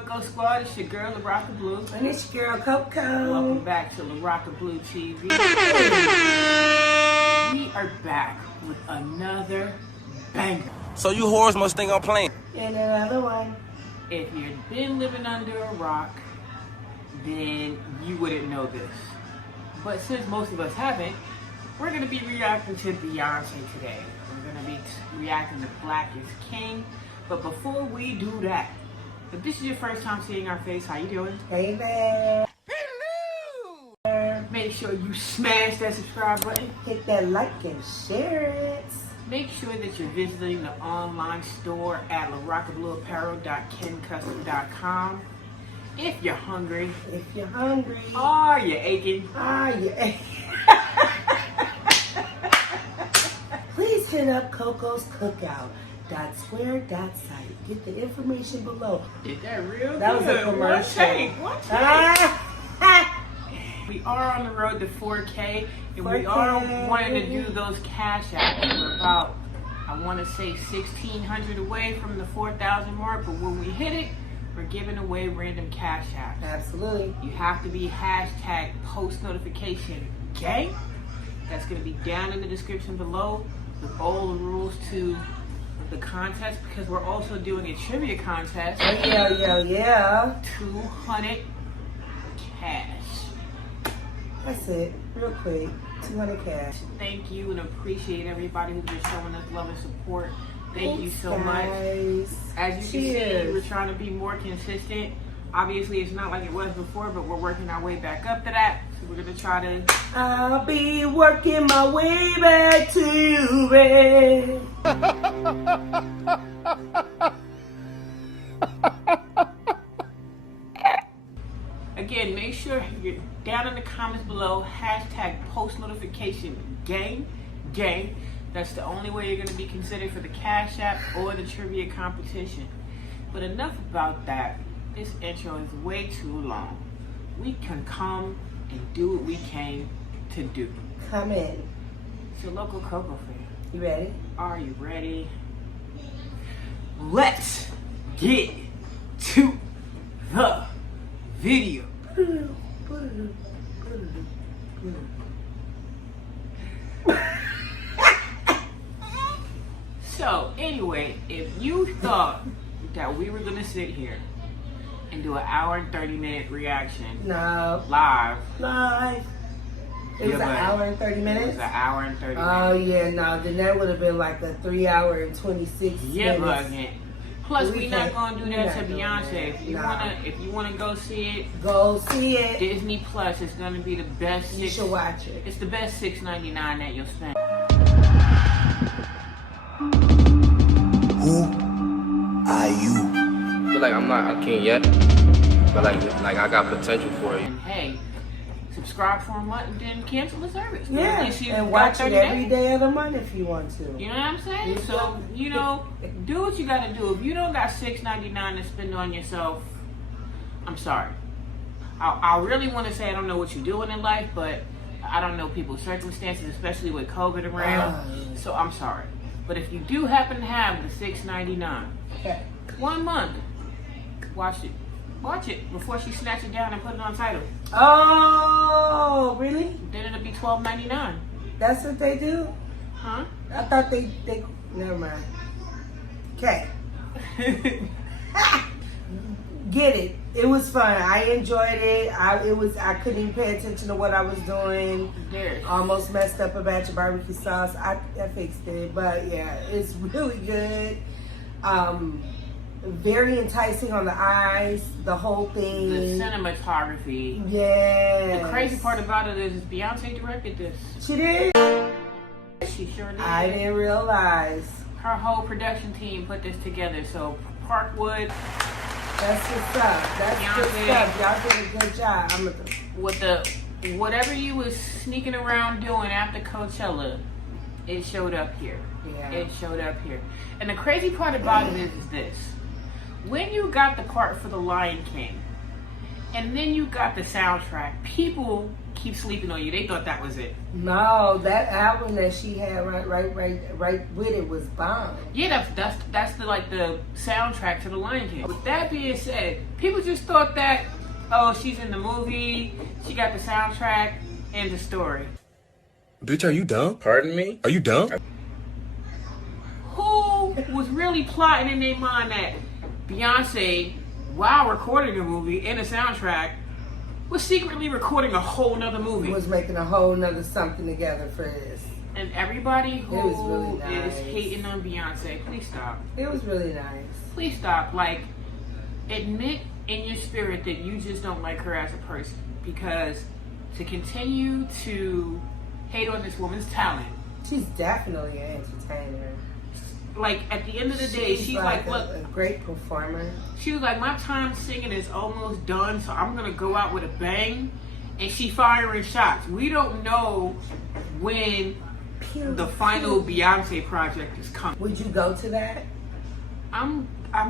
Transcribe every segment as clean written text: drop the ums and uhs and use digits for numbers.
Koko Squad? It's your girl, Loco Blue. And it's your girl, Koko. Welcome back to Loco Blue TV. We are back with another banger. So you whores must think I'm playing. And another one. If you've been living under a rock, then you wouldn't know this. But since most of us haven't, we're going to be reacting to Beyonce today. We're going to be reacting to Black is King. But before we do that, if this is your first time seeing our face, how you doing? Hey there. Hello. Make sure you smash that subscribe button. Hit that like and share it. Make sure that you're visiting the online store at larockableuapparel.kencustom.com. If you're hungry. If you're hungry. Are you aching? Are you aching? Please hit up Kokoscookout.square.site. Get the information below. Did that real That good. was a commercial. One take. We are on the road to 4K, and 4K. we are wanting to do those cash apps. We're about, I want to say, 1,600 away from the 4,000 mark, but when we hit it, we're giving away random cash apps. Absolutely. You have to be hashtag post notification gang. That's going to be down in the description below with all the rules to the contest, because we're also doing a trivia contest. Yeah. 200 cash. That's it. Real quick. 200 cash. Thank you and appreciate everybody who's been showing us love and support. Thank you so guys. much. As you can see, we're trying to be more consistent. Obviously, it's not like it was before, but we're working our way back up to that. So we're going to try to... I'll be working my way back to you, babe. Again, make sure you're down in the comments below, hashtag post notification gang. That's the only way you're going to be considered for the cash app or the trivia competition. But enough about that. This intro is way too long. We can come and do what we came to do. Come in. So, local Koko fan, You ready? are you ready? Let's get to the video. So anyway, if you thought that we were gonna sit here and do an hour and 30-minute reaction No. live, It was an hour and 30 it minutes? was an hour and 30 Oh, minutes. yeah, no. Then that would have been like a 3 hour and 26 Yeah, minutes. bugging. Plus, We we're not can't- gonna do we're that not to doing Beyonce. that. If you wanna go see it, Go see it. Disney Plus is gonna be the best. You should watch it. It's the best $6.99 that you'll spend. Who are you? I feel like I'm not a king yet, but like I got potential for it. And hey, subscribe for a month and then cancel the service. But at Yeah, least you and got watch 30 it every days. day of the month if you want to. You know what I'm saying? So, you know, do what you gotta do. If you don't got $6.99 to spend on yourself, I'm sorry. I really want to say I don't know what you're doing in life, but I don't know people's circumstances, especially with COVID around. So I'm sorry. But if you do happen to have the $6.99, Okay. 1 month, watch it. Watch it before she snatch it down and put it on title. Oh, really? Then it'll be $12.99. That's what they do? Huh? I thought they never mind. Okay. Get it. It was fun. I enjoyed it. I couldn't even pay attention to what I was doing. There. Almost messed up a batch of barbecue sauce. I fixed it, but yeah, it's really good. Very enticing on the eyes. The whole thing. The cinematography. Yeah. The crazy part about it is Beyonce directed this. She did. She sure did. I didn't realize. Her whole production team put this together. So Parkwood, That's what's up. That's good Beyonce. stuff. Y'all did a good job. with the whatever you was sneaking around doing after Coachella, it showed up here. Yeah. It showed up here. And the crazy part about it is this. When you got the part for The Lion King, and then you got the soundtrack, people Keep Sleeping on You. They thought that was it. No, that album that she had right with it was bomb. Yeah, that's the like the soundtrack to The Lion King. With that being said, people just thought that, oh, she's in the movie, she got the soundtrack, and the story. Bitch, are you dumb? Pardon me? Are you dumb? Who was really plotting in their mind that Beyonce, while recording a movie and a soundtrack, was secretly recording a whole nother movie? Was making a whole nother something together for this. And everybody who It was really nice. is hating on Beyonce, please stop. It was really nice. Please stop. Like, admit in your spirit that you just don't like her as a person. Because to continue to hate on this woman's talent, She's definitely an entertainer. like, at the end of the day, she's like, look, a great performer. she was like, my time singing is almost done, so I'm gonna go out with a bang. And she firing shots. We don't know when the final Beyonce project is coming. Would you go to that? I'm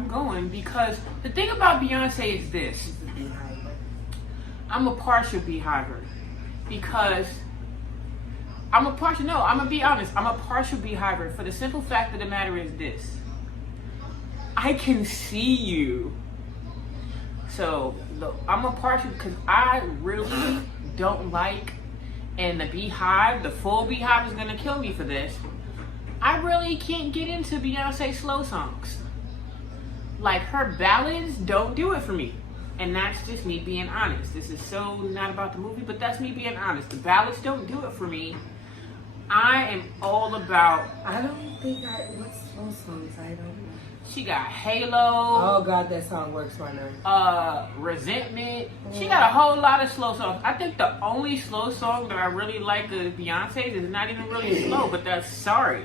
going because the thing about Beyonce is this. I'm a partial beehiver because I'm gonna be honest. I'm a partial beehiver for the simple fact of the matter is this. I can see you. So look, I'm a partial because I really don't like, and the beehive, the full beehive is gonna kill me for this. I really can't get into Beyonce slow songs. Like, her ballads don't do it for me. And that's just me being honest. This is so not about the movie, but that's me being honest. The ballads don't do it for me. I am all about... I don't think what's slow songs? I don't know. She got Halo. Oh, God, that song works right now. Resentment. She got a whole lot of slow songs. I think the only slow song that I really like of Beyonce's is not even really slow, but that's Sorry.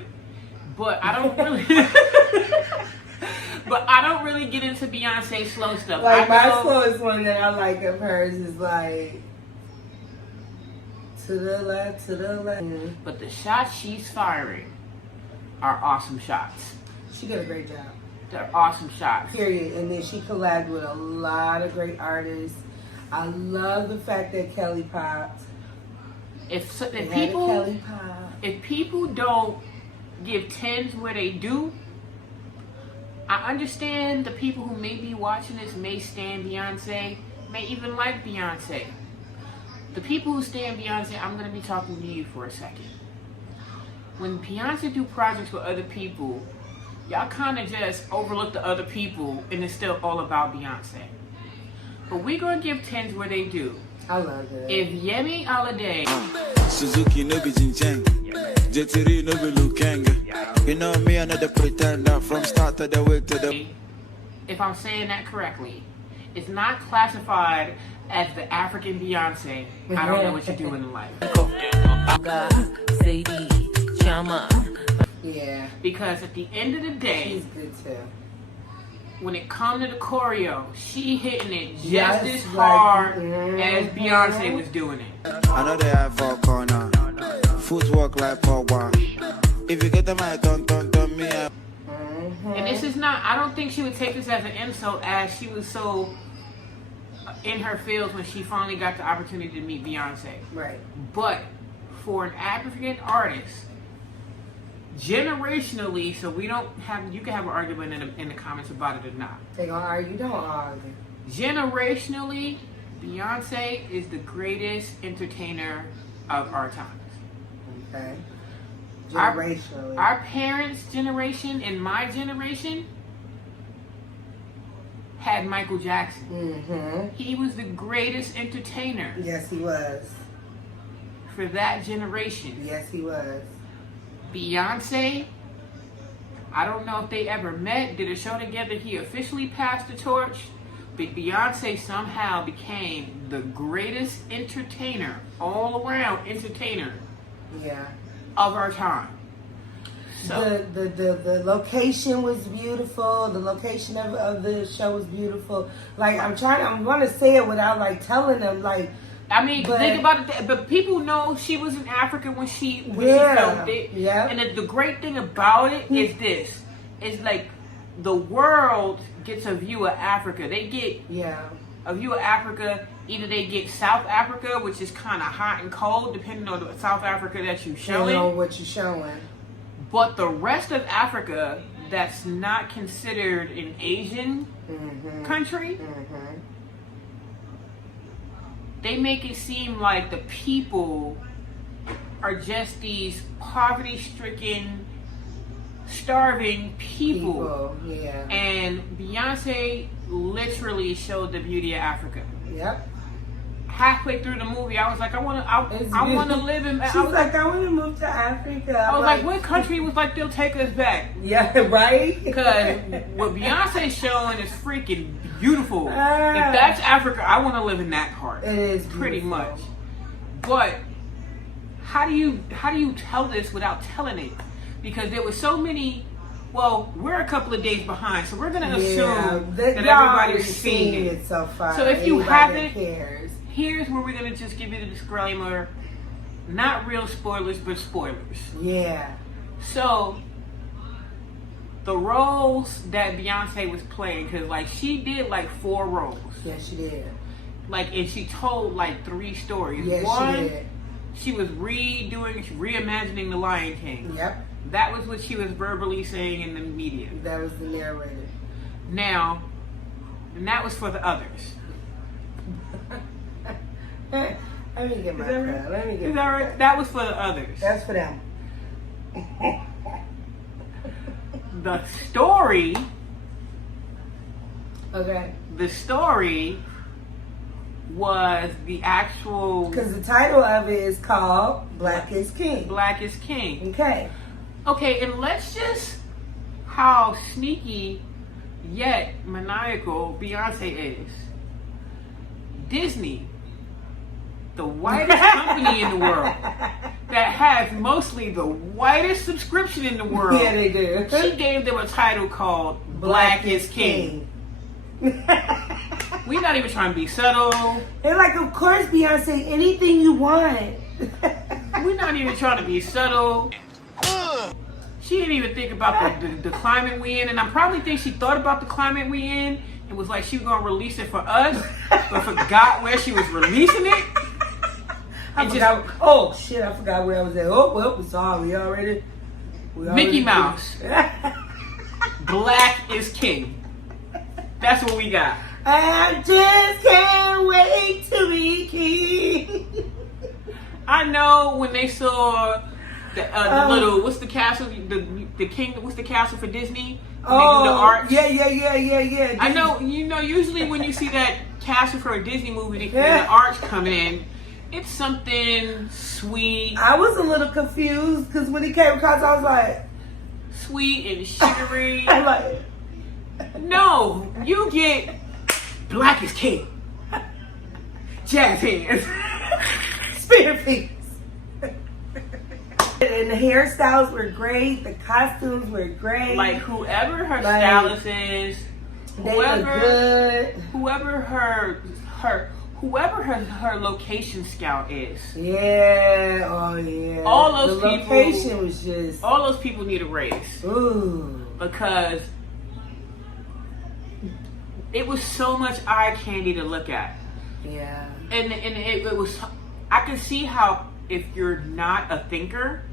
But I don't really... But I don't really get into Beyonce slow stuff. Like, my slowest one that I like of hers is like... To the left, to the left. But the shots she's firing are awesome shots. She did a great job. They're awesome shots. Period. And then she collabed with a lot of great artists. I love the fact that Kelly popped. If Kelly pop. If people don't give 10s where they do, I understand the people who may be watching this may stand Beyonce, may even like Beyonce. The people who stand Beyonce, I'm going to be talking to you for a second. When Beyonce do projects with other people, y'all kind of just overlook the other people and it's still all about Beyonce. But we're going to give 10s where they do. I love it. If Yemi Alade... Suzuki no be Jincheng, Jetiri no be Lukeng. You know me, another pretender from start to the way to the... If I'm saying that correctly, it's not classified as the African Beyonce. I don't know what you're doing in life. Yeah. Because at the end of the day, She's good too. when it comes to the choreo, she hitting it just Yes, as like, hard as Beyonce was doing it. I know they have four corner, footwork like power. If you get the mic, don't me. And this is not, I don't think she would take this as an insult, as she was so in her feels when she finally got the opportunity to meet Beyonce. Right. But for an African artist, generationally, so we don't have, you can have an argument in the comments about it or not. They gonna argue, don't argue. Generationally, Beyonce is the greatest entertainer of our times. Okay. Generationally. Our parents' generation and my generation had Michael Jackson. Mm-hmm. He was the greatest entertainer Yes, he was. for that generation. Yes, he was. Beyonce, I don't know if they ever met, did a show together, he officially passed the torch, but Beyonce somehow became the greatest entertainer, all around entertainer Yeah. of our time. So, The location was beautiful. The location of the show was beautiful. Like, I'm going to say it without like telling them, like, I mean, but, think about it. But people know she was in Africa when she filmed it. Yeah. And the great thing about it is this: it's like the world gets a view of Africa. They get yeah. a view of Africa Either they get South Africa, which is kind of hot and cold, depending on the South Africa that you're showing. Depending on what you're showing. But the rest of Africa that's not considered an Asian country, they make it seem like the people are just these poverty-stricken, starving people. Yeah. And Beyonce literally showed the beauty of Africa. Yep. Halfway through the movie, I was like, I want to live in. She's like, I want to move to Africa. I was like, what country was like, they'll take us back? Yeah, right? Because what Beyonce's showing is freaking beautiful. If that's Africa, I want to live in that part. It is pretty beautiful. much. But how do you tell this without telling it? Because there were so many. Well, we're a couple of days behind, so we're gonna assume that everybody's seen it so far. So if you haven't, cares. Here's where we're gonna just give you the disclaimer: not real spoilers, but spoilers. Yeah. So the roles that Beyonce was playing, because like she did like 4 roles. Yeah, she did. Like, and she told like 3 stories. Yeah, One, she did. she was reimagining The Lion King. Yep. That was what she was verbally saying in the media. That was the narrator. Now, and that was for the others. Let me get my pen. Let me get Is that right? That was for the others. That's for them. The story. Okay. The story was the actual. Because the title of it is called Black is King. Black is King. Okay. Okay, and let's just how sneaky yet maniacal Beyonce is. Disney, the whitest company in the world, that has mostly the whitest subscription in the world. Yeah, they do. She gave them a title called Black is King. We're not even trying to be subtle. And like, of course, Beyonce, anything you want. We're not even trying to be subtle. She didn't even think about the climate we in, and I probably think she thought about the climate we in and was like she was gonna release it for us, but forgot where she was releasing it. I forgot. Oh shit! I forgot where I was at. Oh well, we saw. We already. Mickey Mouse. Black is King. That's what we got. I just can't wait to be king. I know when they saw the little, what's the castle? The king. What's the castle for Disney? When they do the arch. Yeah. I know. You know, usually when you see that castle for a Disney movie, the arch coming in, it's something sweet. I was a little confused because when he came across, I was like, sweet and sugary. I'm like, no, you get Black is King. Jazz hands. spinning fingers. And the hairstyles were great. The costumes were great. Like whoever her stylist is, they look good. Whoever her location scout is. Yeah. Oh yeah. All those the people. Location was just. All those people need a raise. Ooh. Because it was so much eye candy to look at. Yeah. And it was. I could see how if you're not a thinker,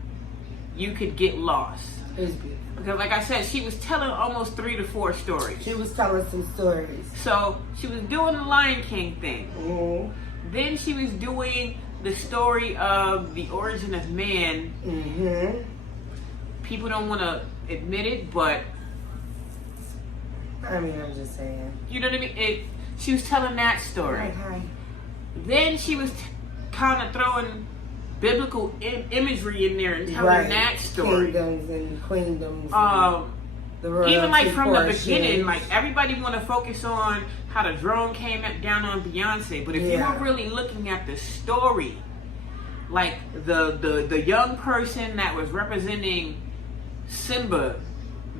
you could get lost. It was beautiful. Because like I said, she was telling almost 3 to 4 stories. She was telling some stories. So she was doing the Lion King thing. Mm-hmm. Then she was doing the story of the origin of man. Mm-hmm. People don't want to admit it, but I mean, I'm just saying. you know what I mean? She was telling that story. Hi. Then she was kind of throwing biblical imagery in there and telling that story. Kingdoms and queendoms. Even like from the beginning, like everybody want to focus on how the drone came down on Beyonce, but if you were really looking at the story, like the young person that was representing Simba,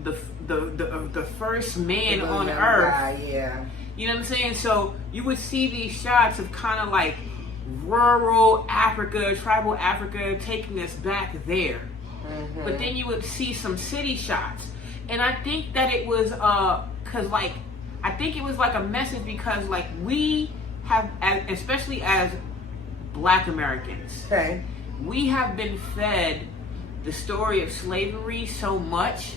the first man on Earth, you know what I'm saying? So you would see these shots of kind of like rural Africa, tribal Africa, taking us back there. Mm-hmm. But then you would see some city shots. And I think that it was, cause like, I think it was like a message because like we especially as Black Americans, Okay. we have been fed the story of slavery so much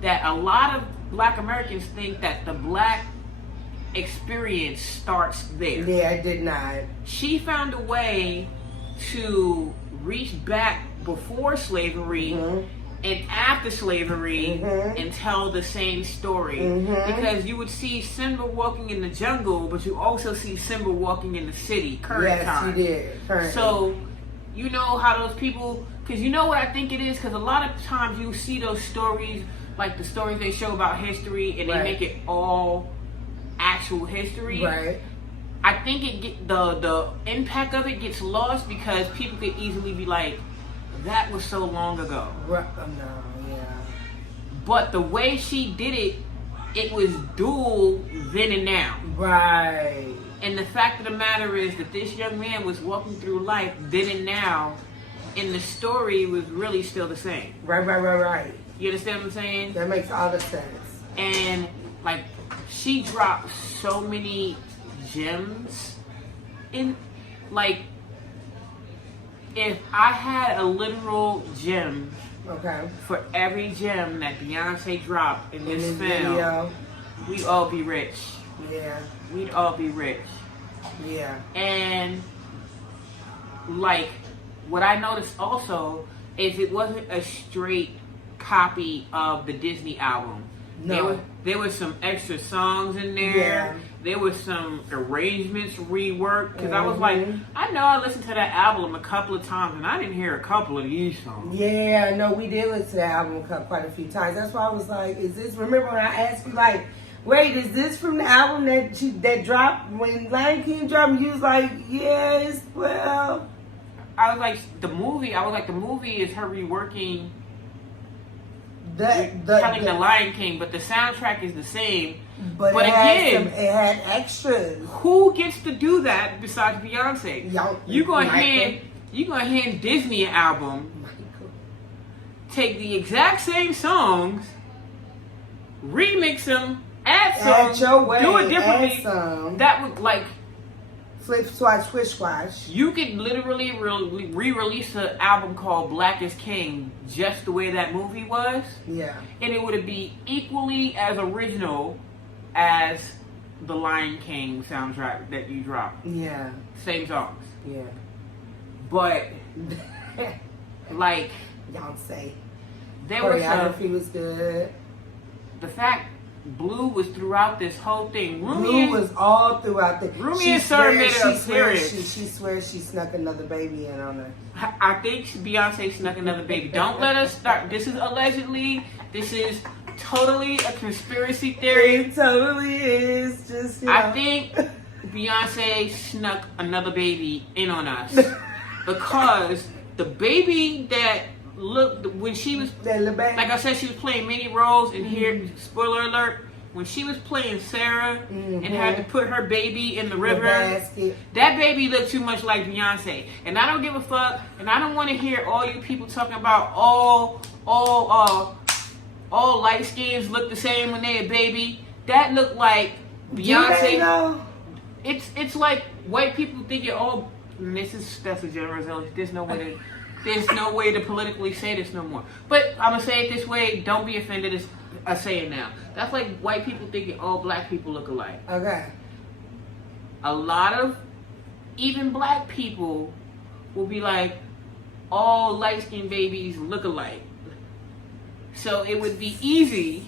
that a lot of Black Americans think that the Black experience starts there. Yeah, I did not. She found a way to reach back before slavery and after slavery and tell the same story. Because you would see Simba walking in the jungle, but you also see Simba walking in the city current time. Yes, you did. Currently. So, you know how those people, because you know what I think it is? Because a lot of times you see those stories, like the stories they show about history, and they make it all actual history. Right. I think the impact of it gets lost because people could easily be like, that was so long ago. No, yeah. But the way she did it, it was dual then and now. Right. And the fact of the matter is that this young man was walking through life then and now, and the story was really still the same. Right. You understand what I'm saying? That makes all the sense. And like, she dropped so many gems in, like, if I had a literal gem for every gem that Beyonce dropped in this film, video, we'd all be rich. Yeah. We'd all be rich. Yeah. And like, what I noticed also is it wasn't a straight copy of the Disney album. No. There was some extra songs in there. Yeah. There was some arrangements reworked. Because I was like, I know I listened to that album a couple of times and I didn't hear a couple of these songs. Yeah, no, we did listen to that album quite a few times. That's why I was like, is this, remember when I asked you, like, wait, is this from the album that dropped when Lion King dropped? And you was like, yes, well. I was like, the movie is her reworking telling the Lion King, but the soundtrack is the same. But again, it had extras. Who gets to do that besides Beyonce? You gonna hand Disney an album, take the exact same songs, remix them, add songs, do it differently. That would like flip, swatch, squish, squash. You could literally re-release an album called Black is King just the way that movie was. Yeah. And it would be equally as original as the Lion King soundtrack that you dropped. Yeah. Same songs. Yeah. But, like... Beyonce. Choreography was good. The fact Blue was throughout this whole thing. Blue was all throughout the... Rumi and Sir made it appearance. She swears she snuck another baby in on her. I think Beyonce snuck another baby. Don't let us start. This is allegedly. This is totally a conspiracy theory. It totally is. Just, you know. I think Beyonce snuck another baby in on us. Because the baby that looked, when she was, like I said, she was playing many roles, and here, spoiler alert, when she was playing Sarah and had to put her baby in the river, that baby looked too much like Beyonce. And I don't give a fuck, and I don't want to hear all you people talking about all light skins look the same when they a baby. That looked like Beyonce. It's like white people think you're all. That's a generalization. There's no way to politically say this no more. But I'm gonna say it this way. Don't be offended as I say it now. That's like white people thinking all black people look alike. Okay. A lot of even black people will be like, all light-skinned babies look alike. So it would be easy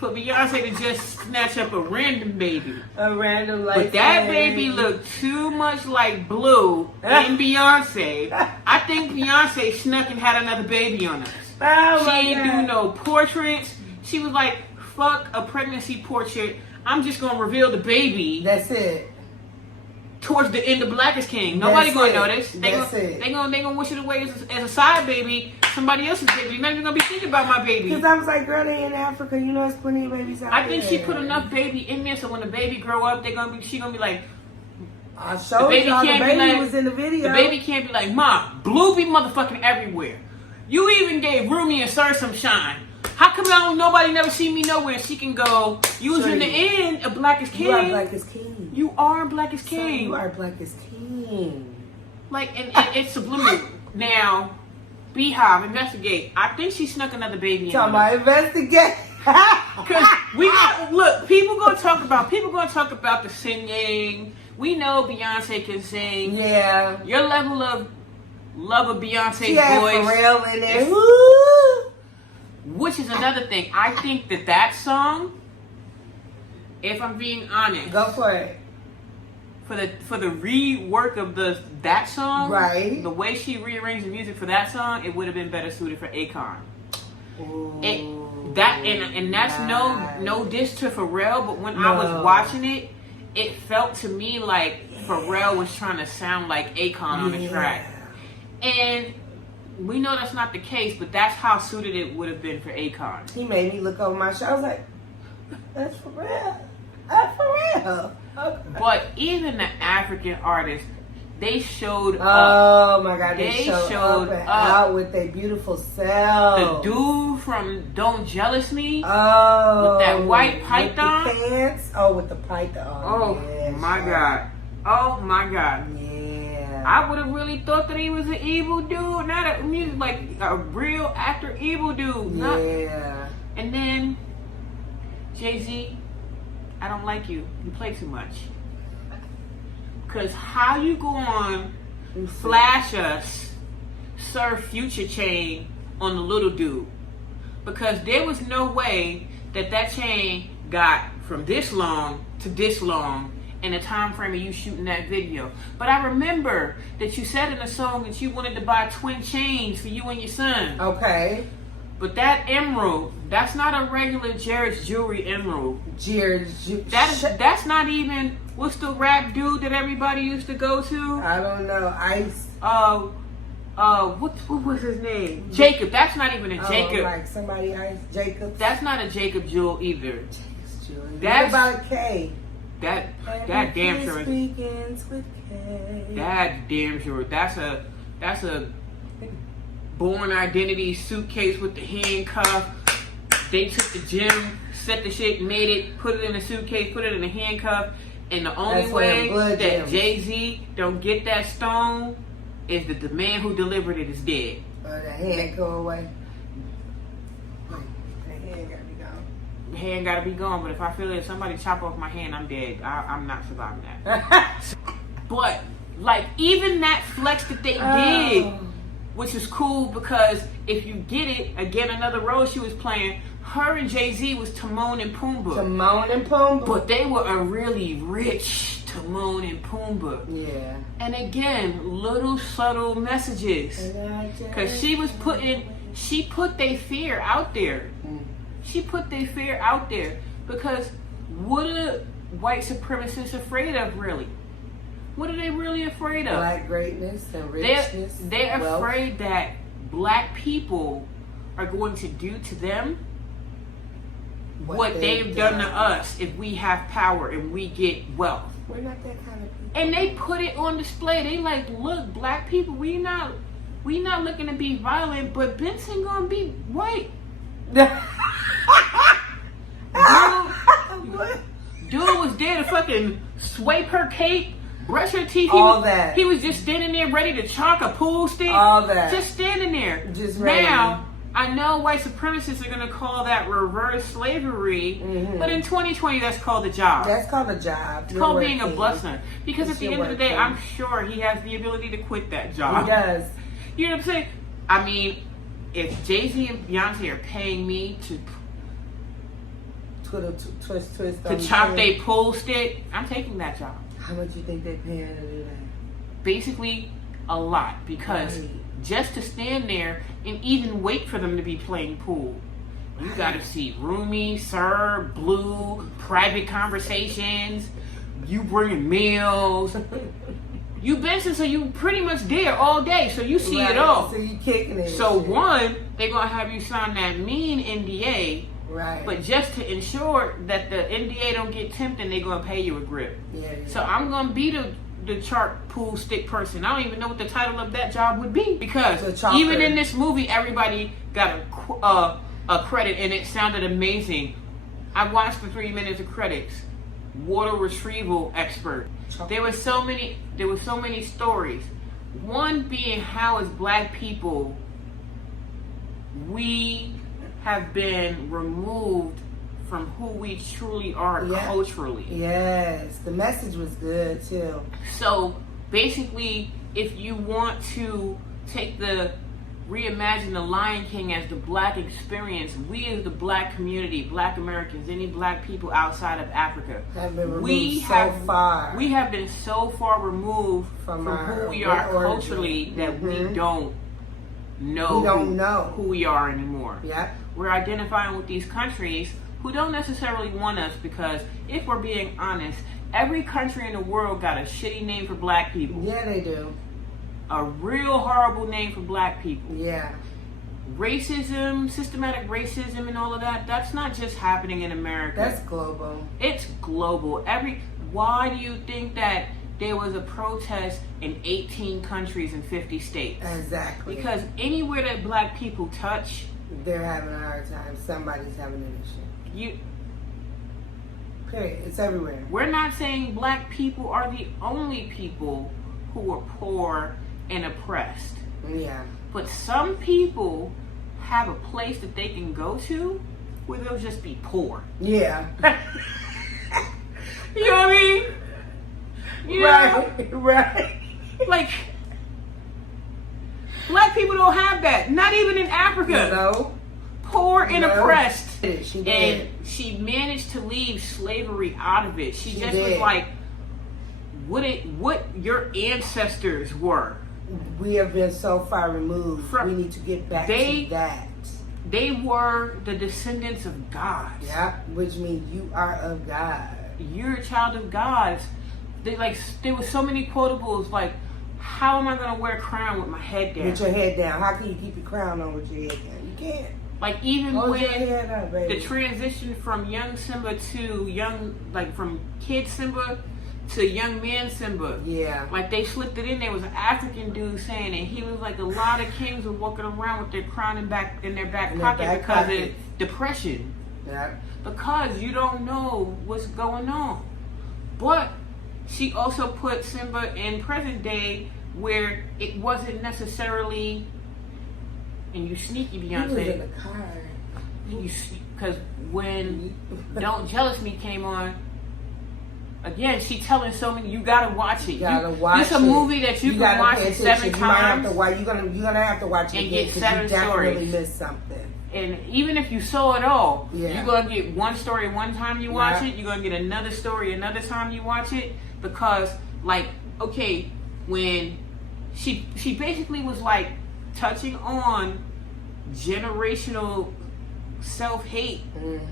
for Beyonce to just snatch up a random baby. A random light. But that baby looked too much like Blue and Beyonce. I think Beyonce snuck and had another baby on us. Oh, she didn't do no portraits. She was like, fuck a pregnancy portrait. I'm just going to reveal the baby. That's it. Towards the end of Black is King. Nobody going to notice. They gonna wish it away as a side baby. Somebody else's baby. You're not even going to be thinking about my baby. Because I was like, girl, they in Africa. You know, there's plenty of babies out there. I think she put enough baby in there so when the baby grow up, she going to be like, I showed y'all the baby was in the video. The baby can't be like, Mom, Blue be motherfucking everywhere. You even gave Rumi and Sir some shine. How come nobody never see me nowhere? She can go, you was in the end of Black is King. You are Black is King. You are black as So king. you are black as king. Like, and it's subliminal. Now, Beehive, investigate. I think she snuck another baby in. Talking about investigate. Because we got, look, people gonna talk about the singing. We know Beyonce can sing. Yeah. Your level of love of Beyonce's She had voice, Pharrell in there. which is another thing. I think that song, if I'm being honest, Go for it. for the rework of that song, Right. The way she rearranged the music for that song, it would have been better suited for Akon. Ooh, And that's no diss to Pharrell, but when I was watching it, it felt to me like Pharrell was trying to sound like Akon on the track. And we know that's not the case, but that's how suited it would have been for Akon. He made me look over my shoulder. I was like, that's for real. That's for real. Okay. But even the African artists, they showed up. Oh my God, they They showed showed up and up. out with their beautiful selves. The dude from Don't Jealous Me. Oh, With that white python? With the pants. Oh, with the python. Oh yes, my yes. God. Oh my God. Yeah. I would have really thought that he was an evil dude, not a music like a real actor evil dude. Yeah. And then Jay-Z, I don't like you. You play too much. Cause how you go on, flash us, serve Future chain on the little dude? Because there was no way that chain got from this long to this long in the time frame of you shooting that video. But I remember that you said in the song that you wanted to buy twin chains for you and your son. Okay. But that emerald, that's not a regular Jared's Jewelry emerald. That's not even, what's the rap dude that everybody used to go to? I don't know. Ice. What was his name? Jacob. That's not even a Jacob. Like somebody Ice. Jacob. That's not a Jacob jewel either. Jacob's jewelry. What That's- about K? That damn sure. Begins with K. That damn sure. That's a Born Identity suitcase with the handcuff. They took the gym, set the shit, made it, put it in a suitcase, put it in a handcuff. And the only That's where way the blood that gems. Jay-Z don't get that stone is that the man who delivered it is dead. The hand go away. The hand gotta be gone. The hand gotta be gone, but if I feel that if somebody chop off my hand, I'm dead. I'm not surviving that. But like even that flex that they did, which is cool because if you get it, again another role she was playing, her and Jay-Z was Timon and Pumbaa. Timon and Pumbaa. But they were a really rich Timon and Pumbaa. Yeah. And again, little subtle messages. Because she put their fear out there. She put their fear out there. Because what are white supremacists afraid of, really? What are they really afraid of? Black greatness and richness. They're wealth. afraid that black people are going to do to them what they've done to us if we have power and we get wealth. We're not that kind of people. And they put it on display. They like, look, black people, we not looking to be violent, but Benson gonna be white. Dude was there to fucking swipe her cape, brush her teeth. All that. He was just standing there ready to chalk a pool stick. All that. Just standing there. Just ready. Now, I know white supremacists are going to call that reverse slavery, but in 2020, that's called a job. That's called a job. It's called being a bustler. Because It's at the your end of the work, day, king. I'm sure he has the ability to quit that job. He does. You know what I'm saying? I mean, if Jay-Z and Beyonce are paying me to Twist. chop they pool stick, I'm taking that job. How much you think they paying to do that? Basically, a lot. Because Right. just to stand there and even wait for them to be playing pool, you got to see Roomy, Sir, Blue, private conversations, you bringing meals. You Benson, so you pretty much there all day, so you see it all. So you kicking it. So one, they're going to have you sign that mean NDA, right. but just to ensure that the NDA don't get tempted, they're going to pay you a grip. Yeah. So I'm going to be the chart pool stick person. I don't even know what the title of that job would be, because even in this movie, everybody got a credit and it sounded amazing. I watched the 3 minutes of credits. water retrieval expert. There were so many stories. One being how as black people we have been removed from who we truly are culturally. Yes, the message was good too. So basically, if you want to reimagine the Lion King as the black experience, we as the black community, black Americans, any black people outside of Africa, have been removed so far. We have been so far removed from who we are culturally that we don't know who we are anymore. Yeah. We're identifying with these countries who don't necessarily want us, because if we're being honest, every country in the world got a shitty name for black people. Yeah, they do. A real horrible name for black people. Yeah. Racism, systematic racism and all of that, that's not just happening in America. That's global. It's global. Why do you think that there was a protest in 18 countries and 50 states? Exactly. Because anywhere that black people touch, they're having a hard time. Somebody's having an issue. Period. It's everywhere. We're not saying black people are the only people who are poor and oppressed. Yeah. But some people have a place that they can go to where they'll just be poor. Yeah. You know what I mean? Right. Like, black people don't have that. Not even in Africa. No. Poor and oppressed. She did. And she managed to leave slavery out of it. She just did. was like, what your ancestors were. We have been so far removed. We need to get back to that. They were the descendants of God. Yeah, which means you are of God. You're a child of God's. There were so many quotables like, how am I going to wear a crown with my head down? With your head down. How can you keep your crown on with your head down? You can't. Like, even Hold when your head up, baby. the transition from young Simba to from kid Simba to young man Simba. Yeah. Like, they slipped it in. There was an African dude saying it. He was like, a lot of kings were walking around with their crown in their back pocket because of depression. Yeah. Because you don't know what's going on. But she also put Simba in present day where it wasn't necessarily, and you sneaky Beyonce. He was in the car. Because when Don't Jealous Me came on, again, she telling so many, you gotta watch it. You gotta watch it. It's a movie that you can watch it 7 times. You're gonna have to watch it and again get because 7 you definitely stories. missed something. And even if you saw it all, Yeah. you're gonna get one story one time you watch it. You're gonna get another story another time you watch it, because when she basically was like touching on generational self-hate,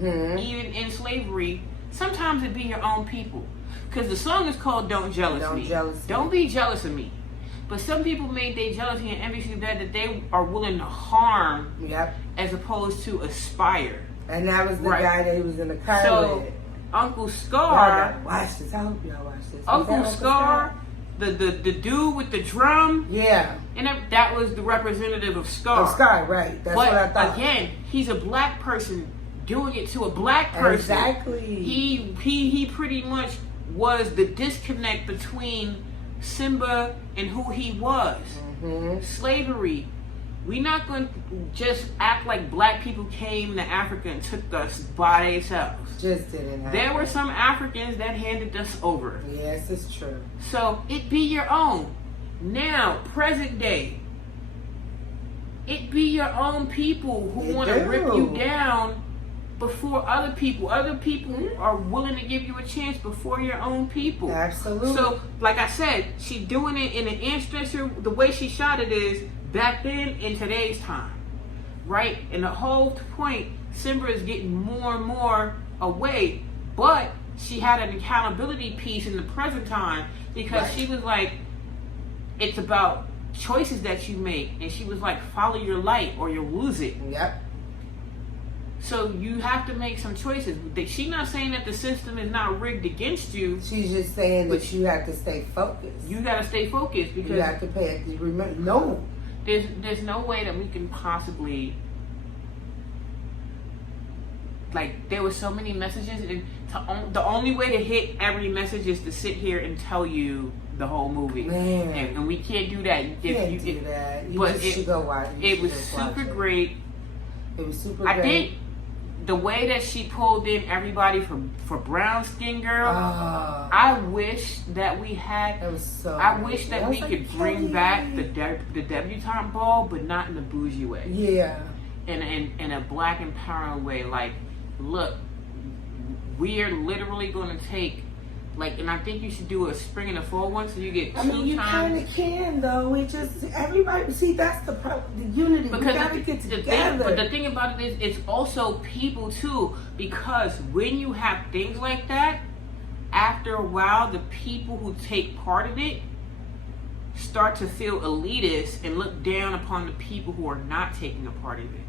even in slavery. Sometimes it be your own people, because the song is called "Don't Jealous Me." Don't be jealous of me. But some people made their jealousy and envy that they are willing to harm, as opposed to aspire. And that was the guy that he was in the car with. Uncle Scar. Watch this. I hope y'all watch this. Uncle Scar, the dude with the drum. Yeah. And that was the representative of Scar. Of Scar, right. That's what I thought. Again, he's a black person doing it to a black person. Exactly. He pretty much was the disconnect between Simba and who he was. Slavery. We're not going to just act like black people came to Africa and took us by themselves. Just didn't happen. There were some Africans that handed us over. Yes, it's true. So it be your own. Now, present day, it be your own people who want to rip you down before other people. Other people are willing to give you a chance before your own people. Absolutely. So, like I said, she doing it in an ancestor. The way she shot it is back then in today's time, right? And the whole point, Simba is getting more and more away, but she had an accountability piece in the present time, because she was like, it's about choices that you make, and she was like, follow your light or you'll lose it. Yep. So you have to make some choices. She's not saying that the system is not rigged against you. She's just saying that you have to stay focused. You got to stay focused, because you have to pay attention. Remember, no. There's no way that we can possibly like there were so many messages, and the only way to hit every message is to sit here and tell you the whole movie. Man. And we can't do that. You can't do that. You but just should go watch it. It was super great. It was super I great. think the way that she pulled in everybody for Brown Skin Girl, I wish that we had. That was so. I wish that we like, could bring back the debutante ball, but not in a bougie way. Yeah. In a black empowering way. Like, look, we are literally going to take. Like, and I think you should do a spring and a fall one, so you get 2 times. I mean, you kind of can though. It just everybody see that's the unity. Because we gotta get together. But the thing about it is, it's also people too. Because when you have things like that, after a while, the people who take part of it start to feel elitist and look down upon the people who are not taking a part of it,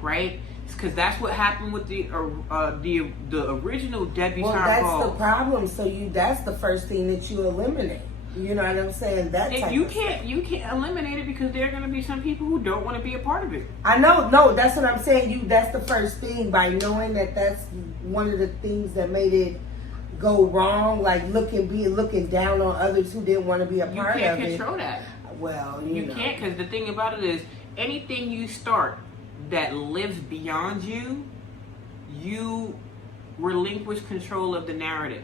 right? Because that's what happened with the original debutante Well, that's ball. the problem. So that's the first thing that you eliminate. You know what I'm saying? That type You of can't eliminate it because there are going to be some people who don't want to be a part of it. I know. No, that's what I'm saying. That's the first thing, by knowing that that's one of the things that made it go wrong. Like looking down on others who didn't want to be a part of it. You can't control that. Well, you can't, because the thing about it is, anything you start that lives beyond you, you relinquish control of the narrative.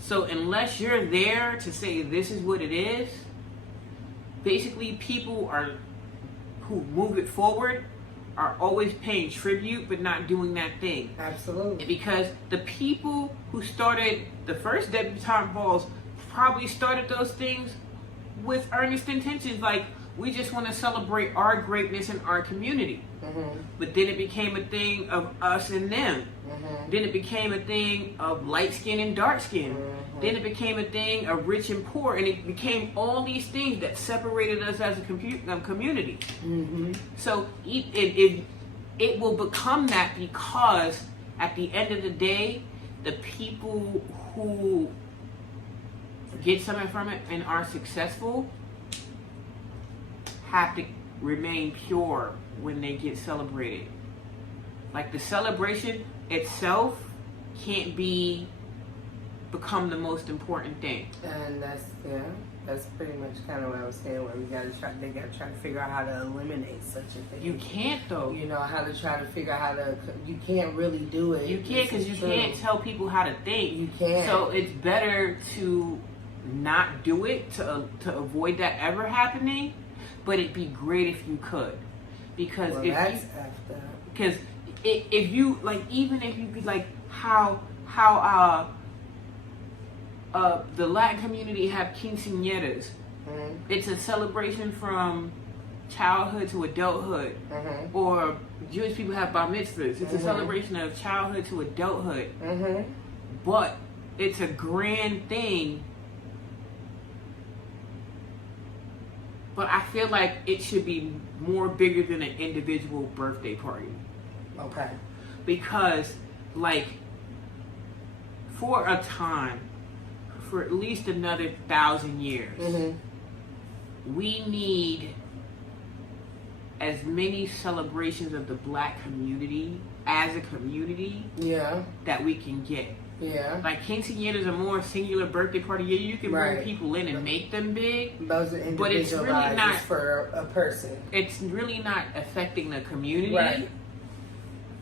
So unless you're there to say this is what it is, basically people who move it forward are always paying tribute but not doing that thing. Absolutely. Because the people who started the first debutante balls probably started those things with earnest intentions, like, we just want to celebrate our greatness in our community. Mm-hmm. But then it became a thing of us and them. Mm-hmm. Then it became a thing of light skin and dark skin. Mm-hmm. Then it became a thing of rich and poor. And it became all these things that separated us as a community. Mm-hmm. So it will become that, because at the end of the day, the people who get something from it and are successful have to remain pure when they get celebrated. Like, the celebration itself can't become the most important thing. And that's pretty much kind of what I was saying. Where they gotta try to figure out how to eliminate such a thing. You can't though. You know, how to try to figure out you can't really do it. You can't, because you can't tell people how to think. You can't. So it's better to not do it to avoid that ever happening. But it'd be great if you could, because if you like, even if you could, like how the Latin community have quinceañeras. Mm-hmm. It's a celebration from childhood to adulthood. Mm-hmm. Or Jewish people have bar mitzvahs. It's a celebration of childhood to adulthood. Mm-hmm. But it's a grand thing. But I feel like it should be more bigger than an individual birthday party. Okay. Because, like, for a time, for at least another 1,000 years, we need as many celebrations of the black community as a community that we can get. Yeah. Like, quinceañeras are more singular birthday party. Yeah, you can bring people in and make them big. Those are individualized, but it's really not for a person. It's really not affecting the community. Right.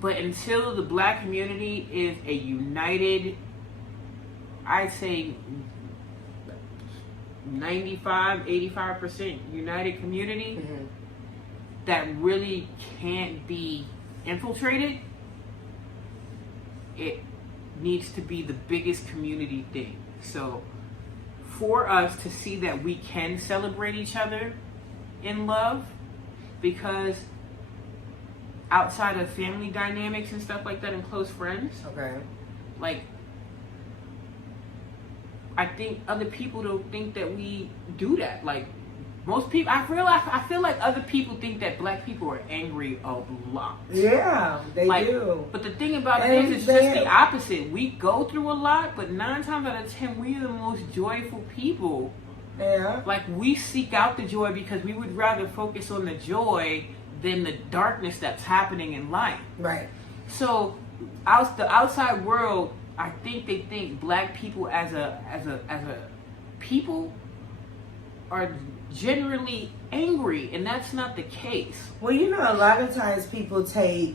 But until the black community is a united, I'd say 95% united community that really can't be infiltrated, it needs to be the biggest community thing. So for us to see that we can celebrate each other in love, because outside of family dynamics and stuff like that and close friends, like, I think other people don't think that we do that. Like, most people, I feel like other people think that black people are angry a lot. Yeah, they do. But the thing about it is, it's just the opposite. We go through a lot, but 9 times out of 10, we are the most joyful people. Yeah. Like, we seek out the joy because we would rather focus on the joy than the darkness that's happening in life. Right. So the outside world, I think they think black people as a people are generally angry, and that's not the case. Well, you know, a lot of times people take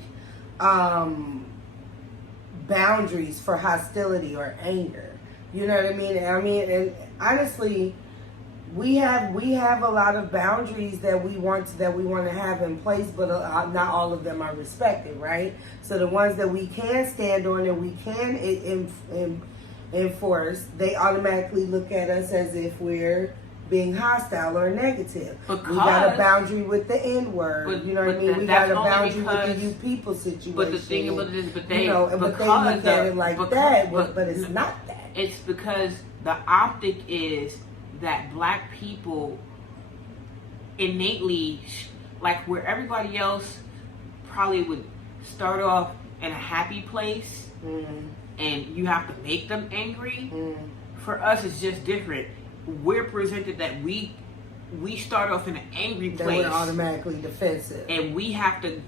boundaries for hostility or anger. You know what I mean? And honestly, we have a lot of boundaries that we want to have in place, but not all of them are respected, right? So the ones that we can stand on and we can enforce, they automatically look at us as if we're being hostile or negative. We got a boundary with the N-word. You know what I mean? We got a boundary with the you people situation. But the thing about it is, but they look at it like that, but it's not that. It's because the optic is that black people innately, like where everybody else probably would start off in a happy place, and you have to make them angry. For us, it's just different. We're presented that we start off in an angry place. We're automatically defensive, and we have to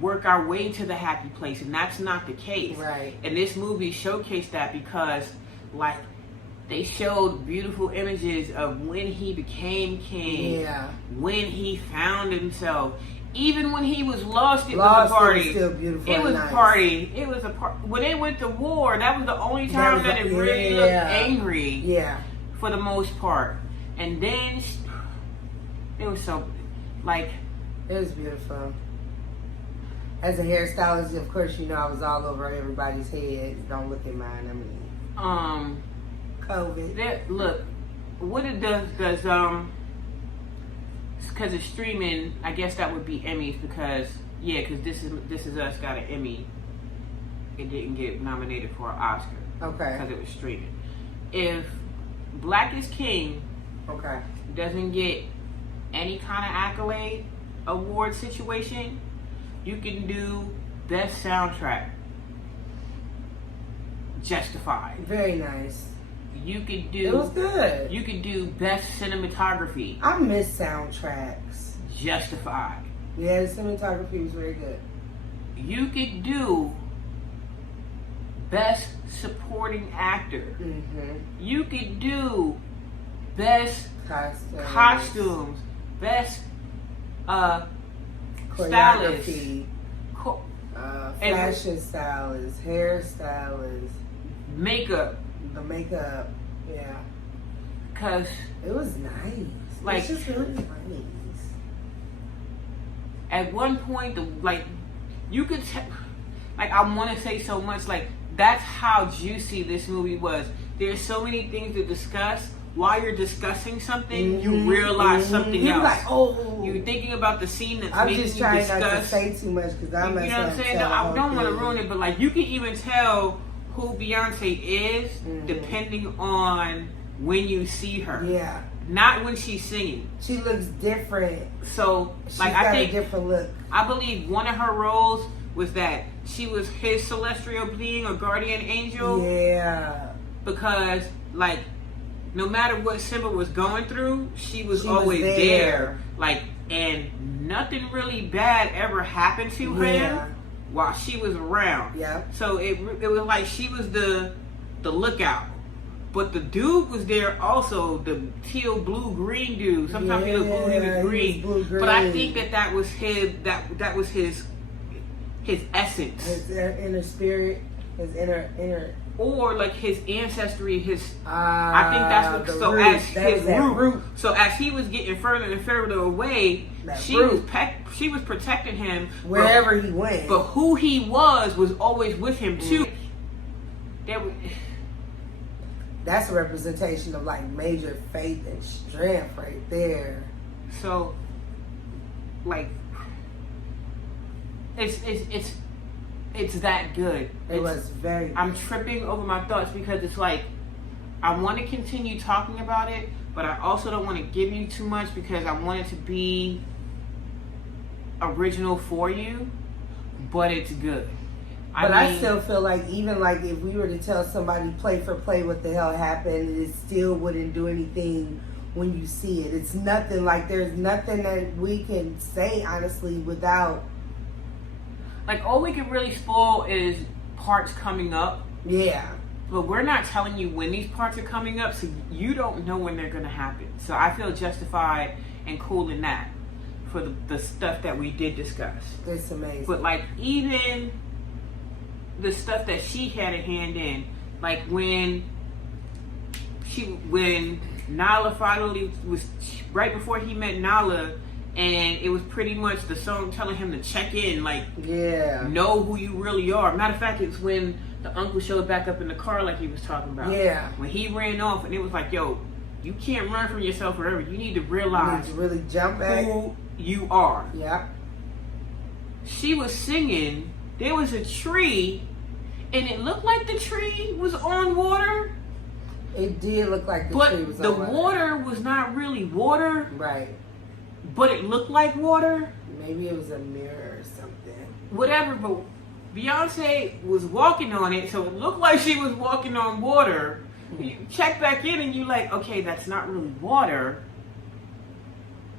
work our way to the happy place, and that's not the case. Right. And this movie showcased that because, like, they showed beautiful images of when he became king, when he found himself. Even when he was lost, it was a party. It was still beautiful. It was nice. a party. It was a party. When they went to war, that was the only time that it really looked angry. Yeah. For the most part. And then it was so, like, it was beautiful. As a hairstylist, of course, you know I was all over everybody's head. Don't look at mine. I mean, COVID. Look, what it does, because it's streaming, I guess that would be Emmys because This Is Us got an Emmy. It didn't get nominated for an Oscar. Okay. Because it was streaming. If Black is King doesn't get any kind of accolade, award situation, you can do Best Soundtrack. Justified. Very nice. You could do. It was good. You could do Best Cinematography. I miss soundtracks. Justified. Yeah, the cinematography was very good. You could do Best Supporting Actor. You could do Best Costumes. Best choreography. Fashion stylist, hairstylist, makeup. The makeup, yeah. Cause it was nice. Like, it's just really nice. At one point, you could, I want to say so much. Like, that's how juicy this movie was. There's so many things to discuss. While you're discussing something, you realize something else. Like, oh, you're thinking about the scene that's I'm making just you trying discuss. not to say too much because I'm. You know what I'm saying? No, I don't want to ruin it, but like you can even tell who Beyonce is depending on when you see her. Yeah. Not when she's singing. She looks different. So, like, I think a different look. I believe one of her roles was that she was his celestial being or guardian angel. Yeah. Because, like, no matter what Simba was going through, she was always there. Like, and nothing really bad ever happened to him while she was around. Yeah. So it was like she was the lookout. But the dude was there also, the teal blue green dude. Sometimes he looked blue, he was green. Blue-green. But I think that was his that was his essence. His inner spirit, his inner or like his ancestry, I think that's what. So root. as that his root, so as he was getting further and further away, she was protecting him wherever he went. But who he was always with him too. That's a representation of like major faith and strength right there. So, like, it's that good. It was very good. I'm tripping over my thoughts because it's like, I want to continue talking about it, but I also don't want to give you too much because I want it to be original for you, but it's good. But I still feel like even like if we were to tell somebody play for play what the hell happened, it still wouldn't do anything when you see it. It's nothing like there's nothing that we can say honestly without. Like, all we can really spoil is parts coming up. Yeah. But we're not telling you when these parts are coming up, so you don't know when they're going to happen. So I feel justified and cool in that for the stuff that we did discuss. It's amazing. But, like, even the stuff that she had a hand in, like when Nala finally was, right before he met Nala, and it was pretty much the song telling him to check in, like, know who you really are. Matter of fact, it's when the uncle showed back up in the car like he was talking about. Yeah. When he ran off, and it was like, yo, you can't run from yourself forever. You need to realize you need to really jump back. who you are. Yeah. She was singing. There was a tree, and it looked like the tree was on water. It did look like the tree was on water. But the water was not really water. Right. But it looked like water. Maybe it was a mirror or something. Whatever, but Beyonce was walking on it, so it looked like she was walking on water. You check back in and you're like, okay, that's not really water,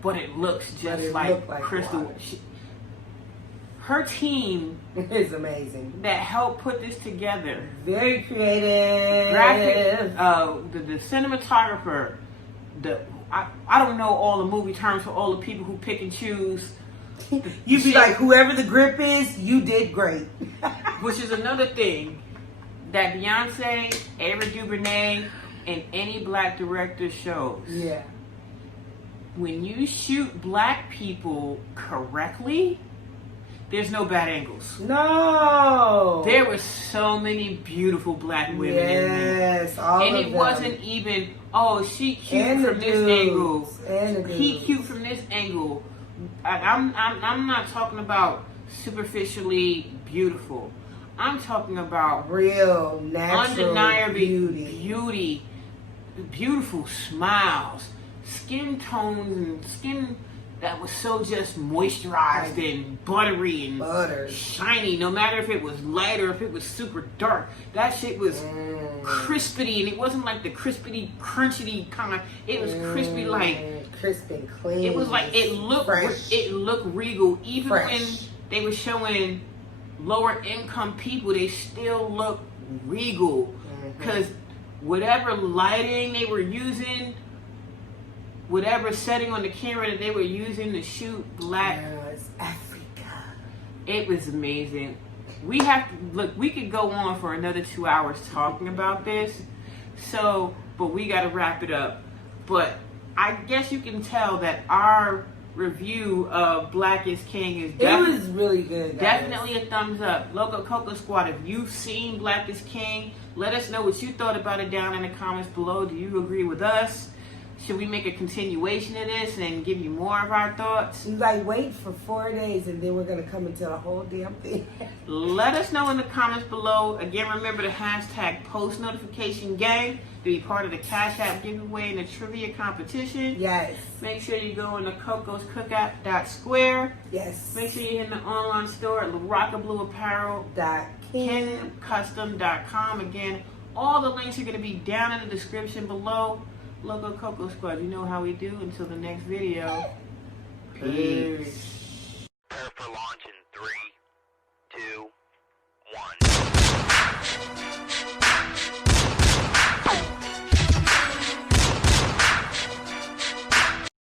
but it looks just like crystal. Her team is amazing. That helped put this together. Very creative. Graphic, the cinematographer, I don't know all the movie terms for all the people who pick and choose. You be like, whoever the grip is, you did great. Which is another thing that Beyonce, Ava DuVernay, and any black director shows. Yeah. When you shoot black people correctly, there's no bad angles. No. There were so many beautiful black women in there. Yes, all and of it them. wasn't even, oh, she cute and from this angle. And he cute from this angle. I'm not talking about superficially beautiful. I'm talking about real, natural beauty, beautiful smiles, skin tones, and skin that was so just moisturized and buttery and shiny. No matter if it was light or if it was super dark, that shit was crispity, and it wasn't like the crispity, crunchity kind. It was crispy, like crisp and clean. It was like it looked regal. Even when they were showing lower income people, they still looked regal because whatever lighting they were using, whatever setting on the camera that they were using to shoot black, Africa. It was amazing. We have to look. We could go on for another 2 hours talking about this. So, but we got to wrap it up. But I guess you can tell that our review of Black is King is it was really good, guys. Definitely a thumbs up. Loco Coco Squad, if you've seen Black is King, let us know what you thought about it down in the comments below. Do you agree with us? Should we make a continuation of this and give you more of our thoughts? Like, wait for 4 days and then we're going to come and tell the whole damn thing. Let us know in the comments below. Again, remember the hashtag post notification gang to be part of the Cash App giveaway and the trivia competition. Yes. Make sure you go into Kokoscookout.square. Yes. Make sure you're in the online store at LaRockablueApparel.KenCustom.com. Again, all the links are going to be down in the description below. Loco Coco Squad, you know how we do. Until the next video. Peace.